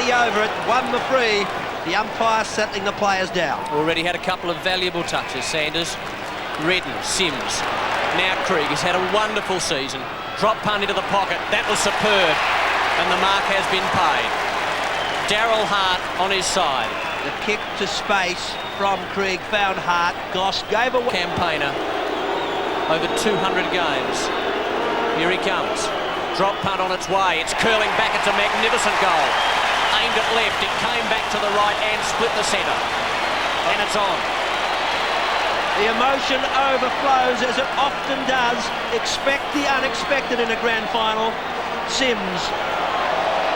nobody over it, won the free. The umpire settling the players down. Already had a couple of valuable touches. Sanders, Redden, Sims. Now Krieg has had a wonderful season. Drop punt into the pocket. That was superb. And the mark has been paid. Darryl Hart on his side. The kick to space from Krieg found Hart. Goss gave away. Campaigner. Over 200 games. Here he comes. Drop punt on its way. It's curling back. It's a magnificent goal. Aimed at left. It came back to the right and split the centre. And it's on. The emotion overflows as it often does. Expect the unexpected in a grand final. Sims.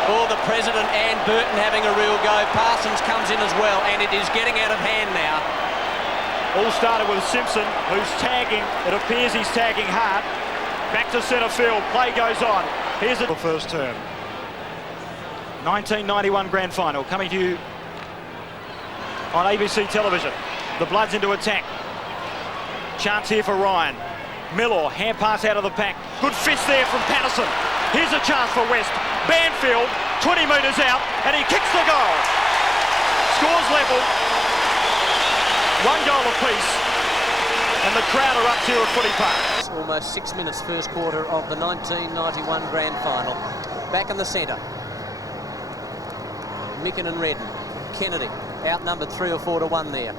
Oh, the President and Burton having a real go. Parsons comes in as well, and it is getting out of hand now. All started with Simpson, who's tagging. It appears he's tagging Hart. Back to centre field. Play goes on. Here's the first term. 1991 grand final coming to you on ABC television. The Bloods into attack. Chance here for Ryan. Miller, hand pass out of the pack. Good fist there from Patterson. Here's a chance for West. Banfield, 20 metres out, and he kicks the goal. Scores level. 1 goal apiece. And the crowd are up here at Footy Park. Almost 6 minutes first quarter of the 1991 grand final. Back in the centre. Micken and Redden. Kennedy outnumbered 3 or 4 to 1 there.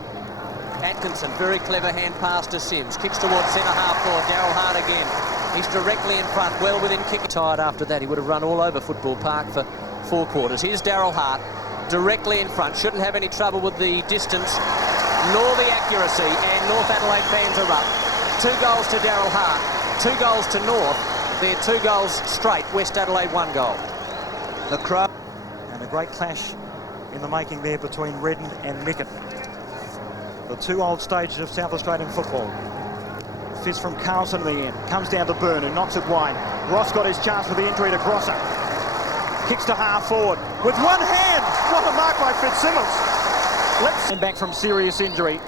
Atkinson, very clever hand pass to Sims. Kicks towards centre half forward. Darryl Hart again. He's directly in front, well within kick. Tired after that, he would have run all over Football Park for 4 quarters. Here's Darryl Hart, directly in front. Shouldn't have any trouble with the distance, nor the accuracy, and North Adelaide fans are up. 2 goals to Darryl Hart, 2 goals to North. They're 2 goals straight. West Adelaide 1 goal. The crowd. And a great clash in the making there between Redden and Micken. The 2 old stages of South Australian football. Fist from Carlson at the end. Comes down to Byrne, who knocks it wide. Ross got his chance for the injury to Grosser. Kicks to half forward with 1 hand. What a mark by Fitzsimmons. Let's back from serious injury.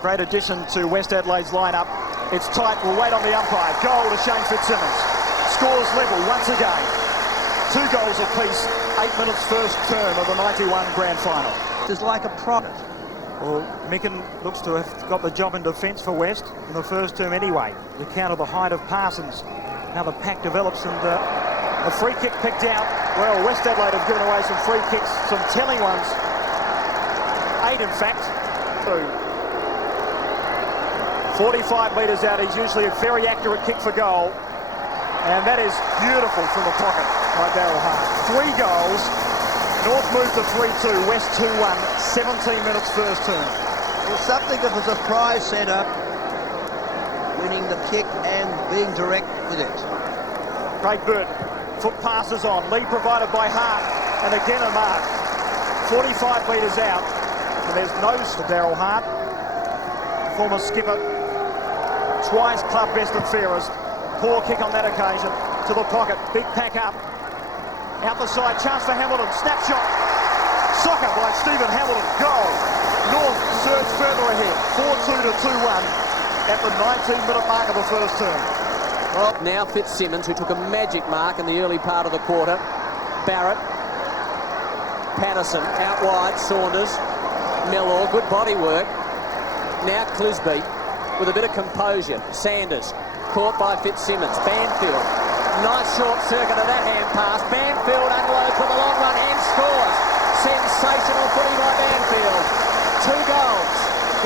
Great addition to West Adelaide's lineup. It's tight. We'll wait on the umpire. Goal to Shane Fitzsimmons. Scores level once again. 2 goals apiece. 8 minutes first term of the 91 grand final. It's like a product. Well, Micken looks to have got the job in defence for West in the first term anyway. The count of the height of Parsons, how the pack develops, and a free kick picked out. Well, West Adelaide have given away some free kicks, some telling ones. 8 in fact. 45 metres out, he's usually a very accurate kick for goal. And that is beautiful from the pocket by Darryl Hart. 3 goals. North moved to 3-2, West 2-1, 17 minutes first term. Well, something of a surprise centre, winning the kick and being direct with it. Craig Burt, foot passes on, lead provided by Hart, and again a mark. 45 metres out, and there's nose for Darryl Hart, former skipper, twice club best and fairest. Poor kick on that occasion, to the pocket, big pack up. Out the side, chance for Hamilton, snapshot. Soccer by Stephen Hamilton, goal. North surge further ahead, 4-2 to 2-1 at the 19-minute mark of the first term. Well, now Fitzsimmons, who took a magic mark in the early part of the quarter. Barrett, Patterson, out wide, Saunders, Mellor, good body work. Now Clisby with a bit of composure. Sanders, caught by Fitzsimmons. Banfield, nice short circuit of that hand pass. Banfield unloads with a long run and scores. Sensational footy by Banfield. 2 goals.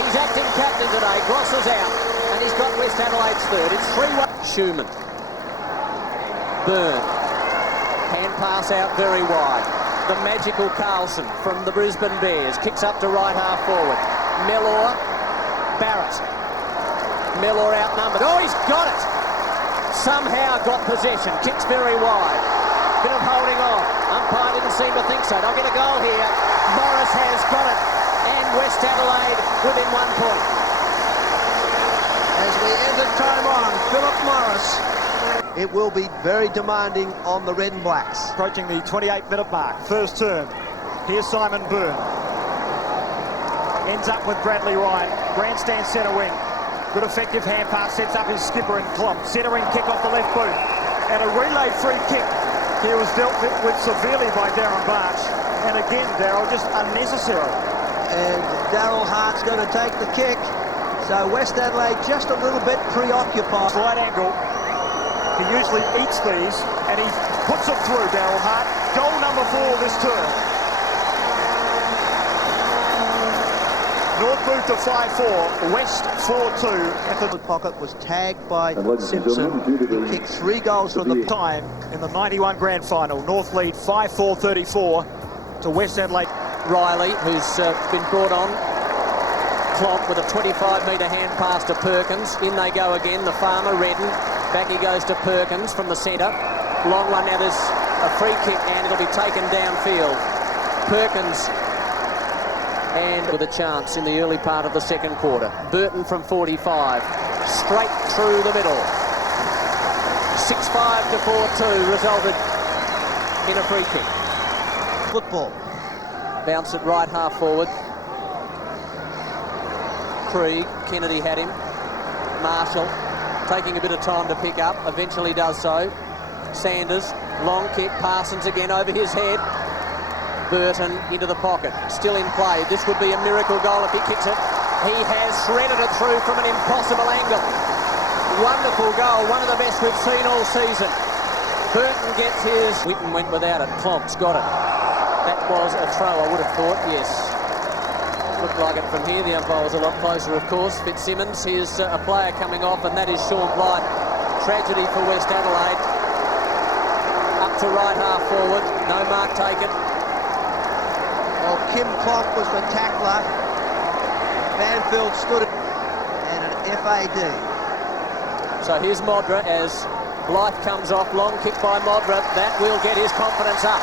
He's acting captain today. Gross is out. And he's got West Adelaide's third. It's 3-1. Schumann. Byrne. Hand pass out very wide. The magical Carlson from the Brisbane Bears. Kicks up to right half forward. Mellor. Barrett. Mellor outnumbered. Oh, he's got it. Somehow got possession. Kicks very wide. Bit of holding on. Umpire didn't seem to think so. They'll get a goal here. Morris has got it. And West Adelaide within 1 point. As we enter time on, Philip Morris. It will be very demanding on the Red and Blacks. Approaching the 28-minute mark, first term. Here's Simon Byrne. Ends up with Bradley Ryan. Grandstand centre wing. Good effective hand pass, sets up his skipper and Klomp. Centering kick off the left boot. And a relay free kick. He was dealt with severely by Darren Barch. And again, Darryl, just unnecessary. And Daryl Hart's going to take the kick. So West Adelaide just a little bit preoccupied. Slight angle. He usually eats these, and he puts it through, Daryl Hart. Goal number 4 this term. North moved to 5-4, West 4-2. The pocket was tagged by Simpson. He kicked 3 goals from the time in the 91 grand final. North lead 5-4-34 to West Adelaide. Riley, who's been brought on. Clomp with a 25-metre hand pass to Perkins. In they go again, the farmer, Redden. Back he goes to Perkins from the centre. Long run, now there's a free kick and it'll be taken downfield. Perkins, and with a chance in the early part of the second quarter. Burton from 45, straight through the middle. 6-5 to 4-2 resulted in a free kick. football. Bounce it right half forward. Krieg, Kennedy had him. Marshall taking a bit of time to pick up, eventually does so. Sanders, long kick, Parsons again over his head. Burton into the pocket, still in play. This would be a miracle goal if he kicks it. He has shredded it through from an impossible angle. Wonderful goal, one of the best we've seen all season. Burton gets his. Whitten went without it, Klomp's got it. That was a throw, I would have thought, yes. Looked like it from here. The umpire was a lot closer, of course. Fitzsimmons, here's a player coming off, and that is Sean Blight. Tragedy for West Adelaide. Up to right half forward. No mark taken. Well, Kim Clock was the tackler. Banfield stood and an FAD. So here's Modra as Blight comes off. Long kick by Modra. That will get his confidence up.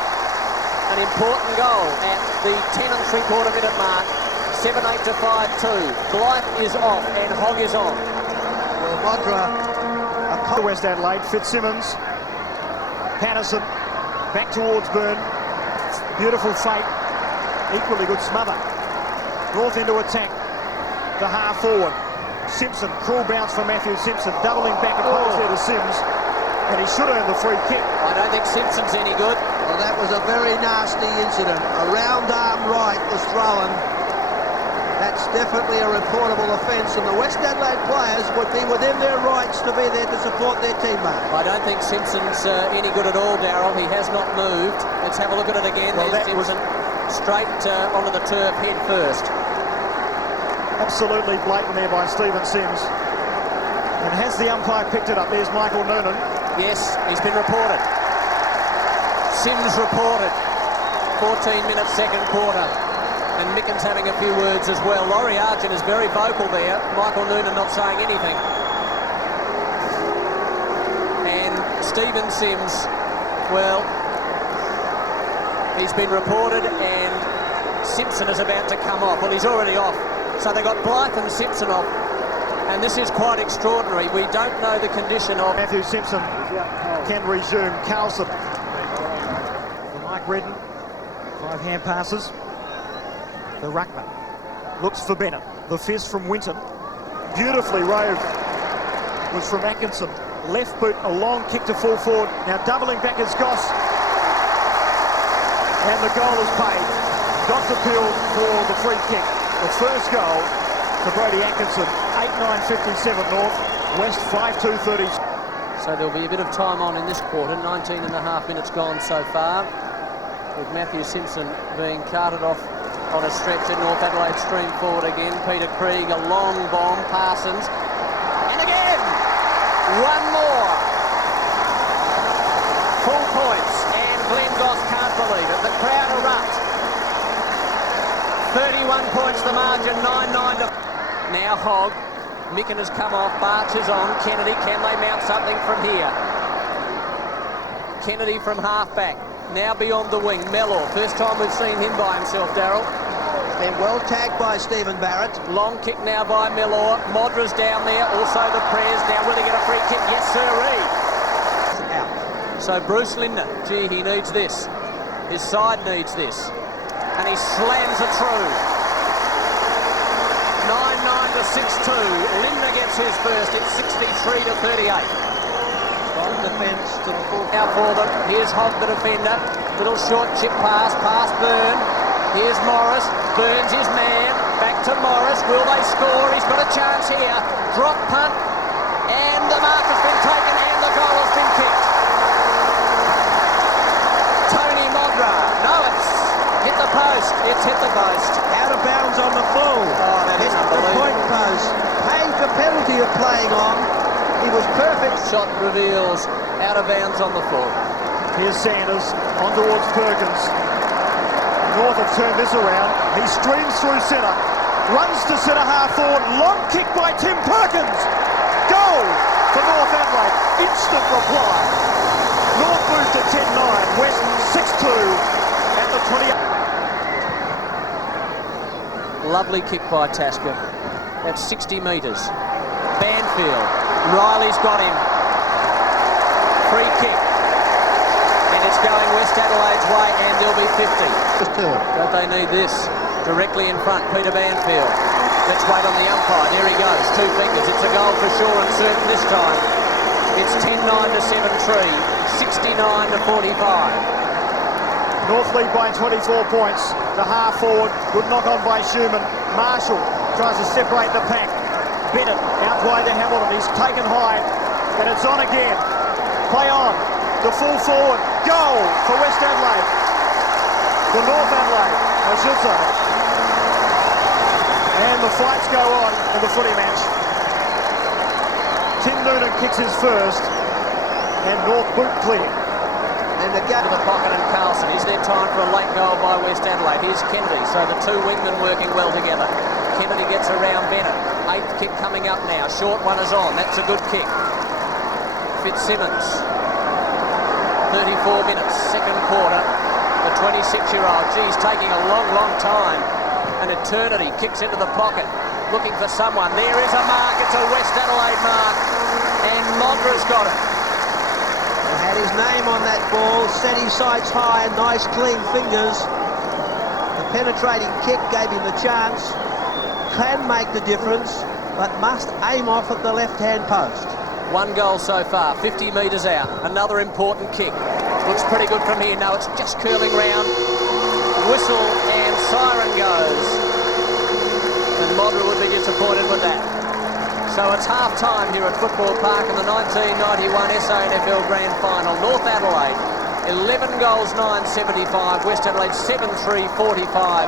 An important goal at the 10 3/4 minute mark. 7-8 to 5-2. Blight is off and Hogg is on. Well, Modra, West Adelaide, Fitzsimmons, Patterson, back towards Byrne. Beautiful fake, equally good smother. North into attack, the half forward. Simpson, cruel bounce for Matthew Simpson, doubling back opposed there to Sims, and he should earn the free kick. I don't think Simpson's any good. Well, that was a very nasty incident. A round arm right was thrown. That's definitely a reportable offence, and the West Adelaide players would be within their rights to be there to support their teammate. I don't think Simpson's any good at all, Darryl. He has not moved. Let's have a look at it again. Well, there's Simpson straight onto the turf head first. Absolutely blatant there by Stephen Sims. And has the umpire picked it up? There's Michael Noonan. Yes, he's been reported. Sims reported. 14 minutes second quarter. And Micken's having a few words as well. Laurie Argent is very vocal there. Michael Noonan not saying anything. And Stephen Sims, well, he's been reported and Simpson is about to come off. Well, he's already off. So they got Blythe and Simpson off. And this is quite extraordinary. We don't know the condition of... Matthew Simpson can resume. Carlson. Mike Redden. 5 hand passes. The ruckman looks for Bennett. The fist from Winton. Beautifully roved was from Atkinson. Left boot, a long kick to full forward. Now doubling back is Goss. And the goal is paid. Goss appealed for the free kick. The first goal to Brody Atkinson. 8-9-57 North. West 5-2-30. So there'll be a bit of time on in this quarter. 19 and a half minutes gone so far. With Matthew Simpson being carted off on a stretcher. North Adelaide stream forward again. Peter Krieg, a long bomb. Parsons. And again! One more. Full points. And Glenn Goss can't believe it. The crowd erupt. 31 points the margin. 9-9 to... Now Hogg. Micken has come off. Barch is on. Kennedy, can they mount something from here? Kennedy from half-back. Now beyond the wing. Mellor. First time we've seen him by himself, Darryl. Been well tagged by Stephen Barrett. Long kick now by Mellor. Modra's down there. Also the Prez. Now will he get a free kick? Yes, sirree. Out. So Bruce Lindner. Gee, he needs this. His side needs this. And he slams it through. 9-9 to 6-2. Lindner gets his first. It's 63 to 38. From defence to the full. Now for them. Here's Hogg, the defender. Little short chip pass, past Byrne. Here's Morris, Burns his man, back to Morris. Will they score? He's got a chance here. Drop punt, and the mark has been taken, and the goal has been kicked. Tony Modra. No, it's hit the post. It's hit the post. Out of bounds on the full. Oh, that is hit the unbelievable. point post. Paid the penalty of playing on. He was perfect. Shot reveals out of bounds on the full. Here's Sanders on towards Perkins. North have turned this around. He streams through centre. Runs to centre half forward. Long kick by Tim Perkins. Goal for North Adelaide. Instant reply. North moved to 10-9. West 6-2 at the 20. Lovely kick by Tasker. That's 60 metres. Banfield. Riley's got him. Free kick. And it's going West Adelaide's way, and there'll be 50. Don't they need this? Directly in front, Peter Banfield. Let's wait on the umpire. There he goes. 2 fingers. It's a goal for sure and certain this time. It's 10-9 to 7-3. 69 to 45. North lead by 24 points. The half forward. Good knock on by Schumann. Marshall tries to separate the pack. Bennett out wide to Hamilton. He's taken high. And it's on again. Play on. The full forward. Goal for West Adelaide. For North Adelaide, I should say. And the fights go on in the footy match. Tim Noonan kicks his first. And North boot clear. And the gap To the pocket and Carlson. Is there time for a late goal by West Adelaide? Here's Kennedy. So the two wingmen working well together. Kennedy gets around Bennett. 8th kick coming up now. Short one is on. That's a good kick. Fitzsimmons. 34 minutes. Second quarter. The 26-year-old. Geez, taking a long, long time. An eternity. Kicks into the pocket. Looking for someone. There is a mark. It's a West Adelaide mark. And Modra's got it. had his name on that ball, set his sights high, nice clean fingers. The penetrating kick gave him the chance. Can make the difference, but must aim off at the left-hand post. 1 goal so far, 50 metres out. Another important kick. Looks pretty good from here. No, it's just curling round. Whistle and siren goes. And Modra would be disappointed with that. So it's half-time here at Football Park in the 1991 SANFL Grand Final. North Adelaide, 11 goals, 9.75. West Adelaide, 7-3-45.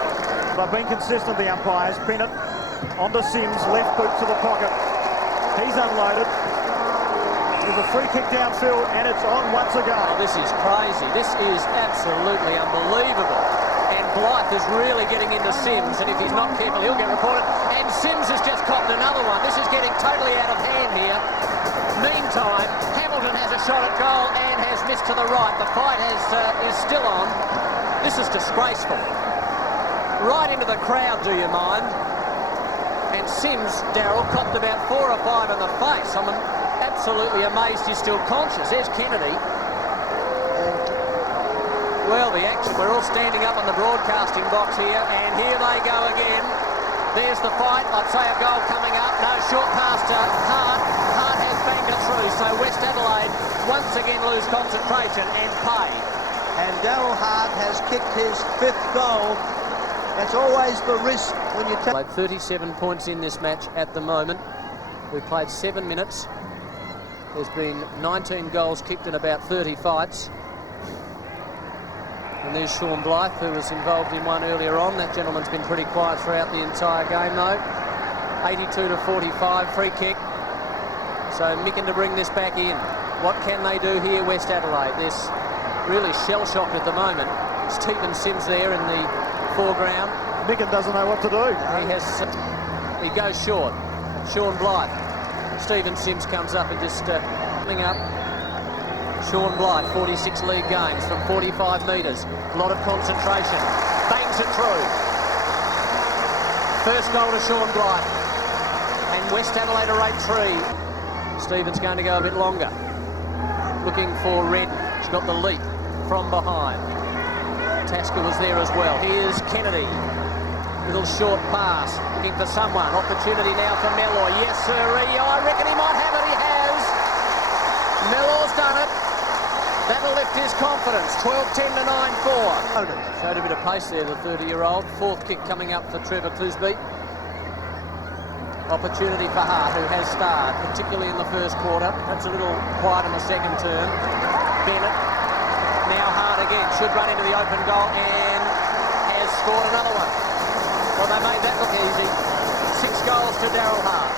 They've been consistent, the umpires. Bennett onto Sims, left boot to the pocket. He's unloaded. There's a free kick downfield, and it's on once again. Oh, this is crazy. This is absolutely unbelievable. And Blythe is really getting into Sims, and if he's not careful, he'll get reported. And Sims has just copped another one. This is getting totally out of hand here. Meantime, Hamilton has a shot at goal and has missed to the right. The fight is still on. This is disgraceful. Right into the crowd, do you mind? And Sims, Darryl, copped about 4 or 5 in the face. I'm absolutely amazed he's still conscious. There's Kennedy. Well, the action, we're all standing up on the broadcasting box here, and here they go again. There's the fight. I'd say a goal coming up. No, short pass to Hart. Hart has banged it through, so West Adelaide once again lose concentration and pay. And Daryl Hart has kicked his 5th goal. That's always the risk when you take... Played 37 points in this match at the moment. We played 7 minutes. There's been 19 goals kicked in about 30 fights. And there's Sean Blythe, who was involved in one earlier on. That gentleman's been pretty quiet throughout the entire game, though. 82-45, free kick. So Micken to bring this back in. What can they do here, West Adelaide? They're really shell-shocked at the moment. Stephen Sims there in the foreground. Micken doesn't know what to do. He goes short. Sean Blythe. Stephen Sims comes up and just coming up. Sean Blythe, 46 league games from 45 metres. A lot of concentration. Bangs it through. First goal to Sean Blythe. And West Adelaide are 8-3. Stephen's going to go a bit longer. Looking for Red. He's got the leap from behind. Tasker was there as well. Here's Kennedy. Little short pass. Looking for someone. Opportunity now for Mellor. Yes, sir. I reckon he might have it. He has. Mellor's done it. That'll lift his confidence. 12-10 to 9-4. Showed a bit of pace there, the 30-year-old. Fourth kick coming up for Trevor Clisby. Opportunity for Hart, who has starred, particularly in the first quarter. Perhaps a little quiet in the second term. Bennett, now Hart again, should run into the open goal and has scored another one. Well, they made that look easy. 6 goals to Daryl Hart.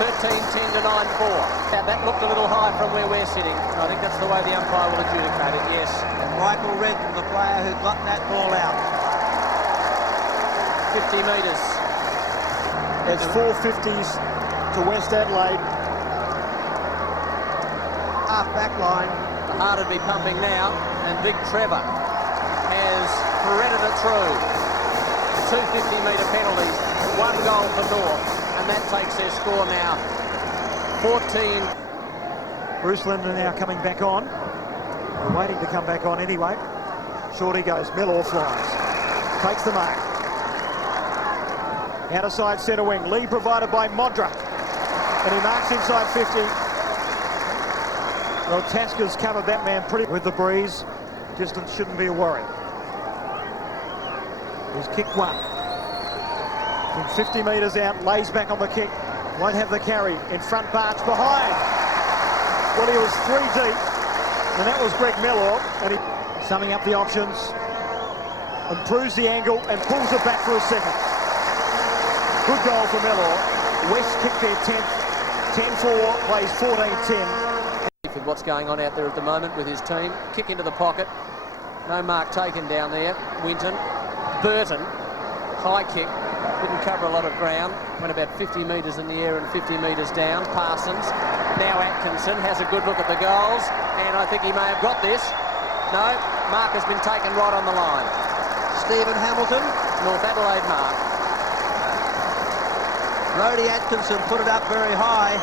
13-10 to 9-4. Now, that looked a little high from where we're sitting. I think that's the way the umpire will adjudicate it, yes. And Michael Redden, the player who got that ball out. 50 metres. It's 450s to West Adelaide. Half back line. The Hart would be pumping now, and Big Trevor has threaded it through. 2 50-metre penalties, 1 goal for North, and that takes their score now 14. Bruce Linden now coming back on. We're waiting to come back on anyway. Short he goes, Miller flies. Takes the mark. Outer side centre wing, lead provided by Modra. And he marks inside 50. Well, Tasker's covered that man pretty with the breeze. Distance shouldn't be a worry. He's kicked one. From 50 metres out, lays back on the kick. Won't have the carry. In front, Bart's behind. Well, he was 3 deep. And that was Greg Miller. And he summing up the options. Improves the angle and pulls it back for a second. Good goal for Miller. West kicked their 10th. 10-4, plays 14-10. What's going on out there at the moment with his team. Kick into the pocket. No mark taken down there. Winton. Burton. High kick. Didn't cover a lot of ground. Went about 50 metres in the air and 50 metres down. Parsons. Now Atkinson has a good look at the goals. And I think he may have got this. No. Mark has been taken right on the line. Stephen Hamilton. North Adelaide mark. Rhodey Atkinson put it up very high.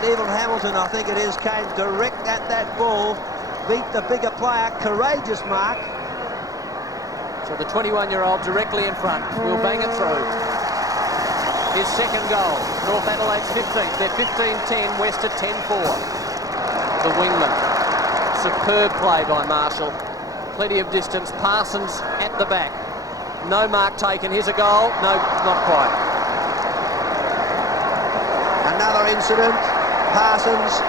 Stephen Hamilton, I think it is, came direct at that ball. Beat the bigger player. Courageous mark. So the 21-year-old directly in front will bang it through. His second goal. North Adelaide's 15th. They're 15-10, West at 10-4. The wingman. Superb play by Marshall. Plenty of distance. Parsons at the back. No mark taken. Here's a goal. No, not quite. Another incident. Parsons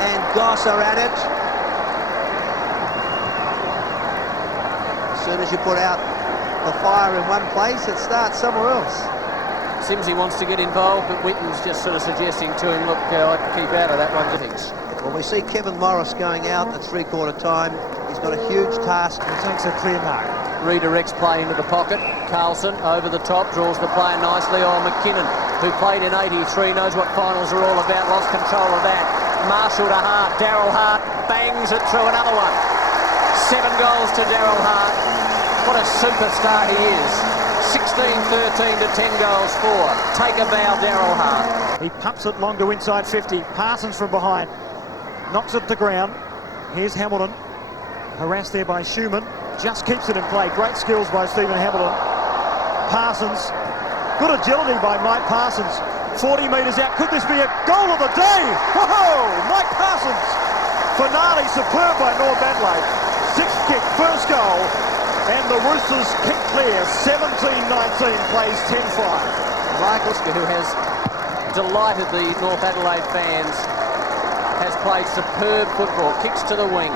and Goss are at it. As soon as you put out the fire in one place, it starts somewhere else. Simsy wants to get involved, but Whitten's just sort of suggesting to him, look, I'd keep out of that one. Well, we see Kevin Morris going out at 3/4 time. He's got a huge task. He takes a clear mark. Redirects play into the pocket. Carlson over the top, draws the play nicely. Oh, McKinnon, who played in 83, knows what finals are all about, lost control of that. Marshall to Hart. Daryl Hart bangs it through, another one. 7 goals to Daryl Hart. What a superstar he is. 16-13 to 10 goals for. Take a bow, Daryl Hart. He pumps it long to inside 50. Parsons from behind. Knocks it to the ground. Here's Hamilton. Harassed there by Schumann. Just keeps it in play. Great skills by Stephen Hamilton. Parsons. Good agility by Mike Parsons. 40 metres out. Could this be a goal of the day? Whoa! Mike Parsons. Finale superb by North Adelaide. 6th kick, first goal. And the Roosters kick clear. 17-19, plays 10-5. Michael, who has delighted the North Adelaide fans, has played superb football. Kicks to the wing.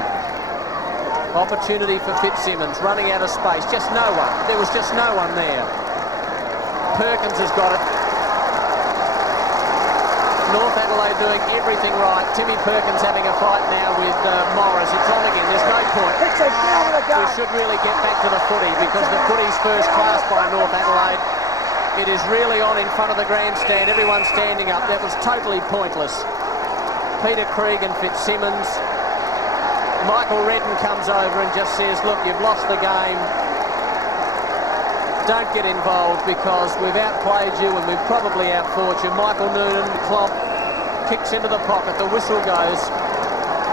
Opportunity for Fitzsimmons, running out of space. Just no one. There was just no one there. Perkins has got it. North Adelaide doing everything right. Timmy Perkins having a fight now with Morris. It's on again. There's no point. We should really get back to the footy because the footy's first class by North Adelaide. It is really on in front of the grandstand. Everyone's standing up. That was totally pointless. Peter Krieg and Fitzsimmons. Michael Redden comes over and just says, look, you've lost the game. Don't get involved because we've outplayed you and we've probably outfought you. Michael Noonan, Klopp, kicks into the pocket. The whistle goes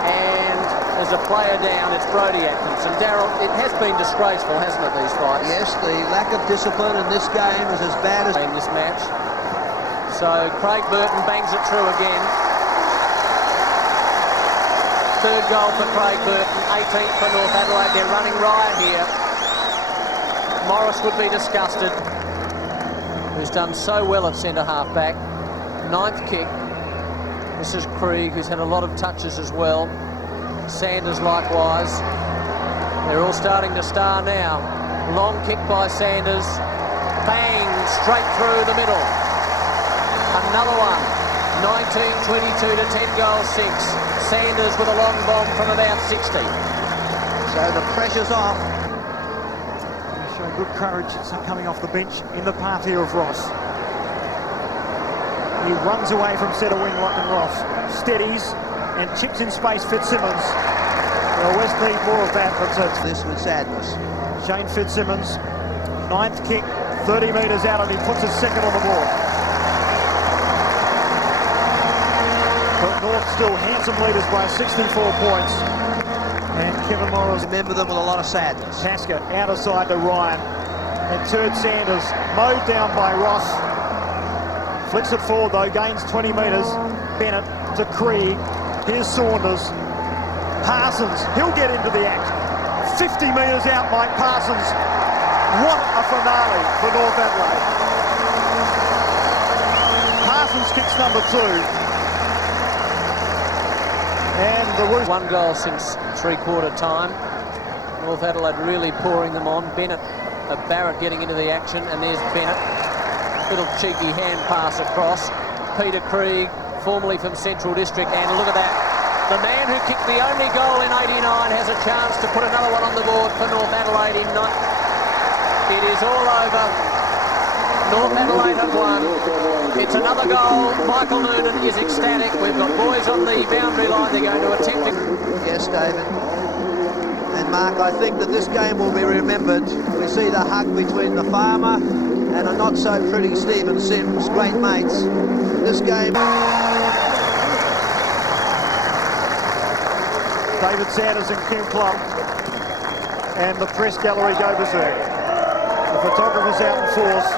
and there's a player down. It's Brodie Atkinson. Darryl, it has been disgraceful, hasn't it, these fights? Yes, the lack of discipline in this game is as bad as... in this match. So Craig Burton bangs it through again. third goal for Craig Burton, 18th for North Adelaide. They're running riot here. Morris would be disgusted, who's done so well at centre half back. 9th kick. This is Krieg, who's had a lot of touches as well. Sanders likewise. They're all starting to star now. Long kick by Sanders. Bang, straight through the middle. Another one. 19-22 to 10 goals 6. Sanders with a long bomb from about 60. So the pressure's off. He's showing good courage coming off the bench in the path here of Ross. He runs away from centre wing Lachlan Ross. Steadies and chips in space Fitzsimmons. Well, West need more of that, but This with sadness. Shane Fitzsimmons, 9th kick, 30 metres out, and he puts his second on the board. But North still handsome leaders by 64 points. And Kevin Morris. Remember them with a lot of sadness. Tasker out of side to Ryan. And Turd Sanders mowed down by Ross. Flicks it forward though, gains 20 metres. Bennett to Krieg. Here's Saunders. Parsons, he'll get into the act. 50 metres out, Mike Parsons. What a finale for North Adelaide. Parsons kicks number 2. And the Roosters. 1 goal since three-quarter time. North Adelaide really pouring them on. Bennett, Barrett getting into the action, and there's Bennett. Little cheeky hand pass across. Peter Krieg, formerly from Central District, and look at that. The man who kicked the only goal in 89 has a chance to put another one on the board for North Adelaide in night. It is all over. North Adelaide have won. It's another goal. Michael Noonan is ecstatic. We've got boys on the boundary line. They're going to attempt it. Yes, David. And Mark, I think that this game will be remembered. We see the hug between the farmer and a not-so-pretty Stephen Sims, great mates. This game... David Sanders and Kim Plum. And the press gallery go berserk. The photographers out in force.